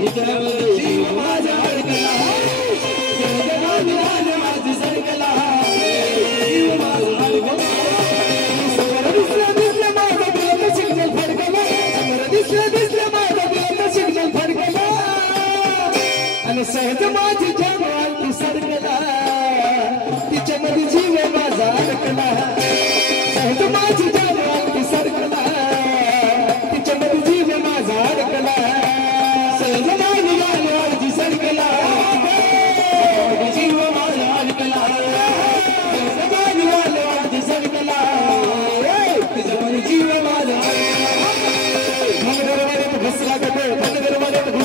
जीव माझा अडकला जगगावी माझी सरकला जीव माझा अडकला समोर दिसलं माझा दिल सिग्नल फडकला समोर दिसलं माझा दिल सिग्नल फडकला आणि सहज माझी